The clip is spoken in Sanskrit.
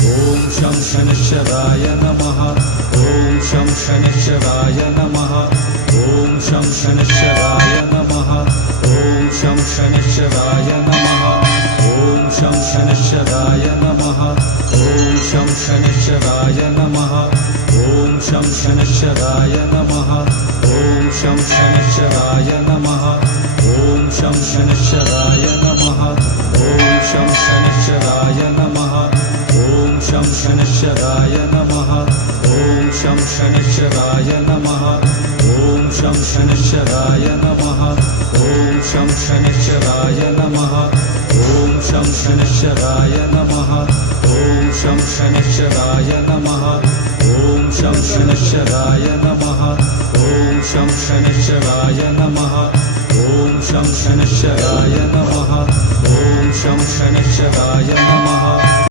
ॐ शं शनिश्चराय नमः ॐ शं शनिश्चराय नमः ॐ शं शनिश्चराय नमः ॐ शं शनिश्चराय नमः ॐ शं शनिश्चराय नमः ॐ शं शनिश्चराय नमः ॐ शं शनिश्चराय नमः ॐ शं शनिश्चराय नमः ॐ शं शनिश्चराय नमः ॐ शं शनिश्चराय नमः ॐ शं शनिश्चराय नमः ॐ शं शनिश्चराय नमः ॐ शं शनिश्चराय नमः ॐ शं शनिश्चराय नमः ॐ शं शनिश्चराय नमः ॐ शं शनिश्चराय नमः ॐ शं शनिश्चराय नमः ॐ शं शनिश्चराय नमः ॐ शं शनिश्चराय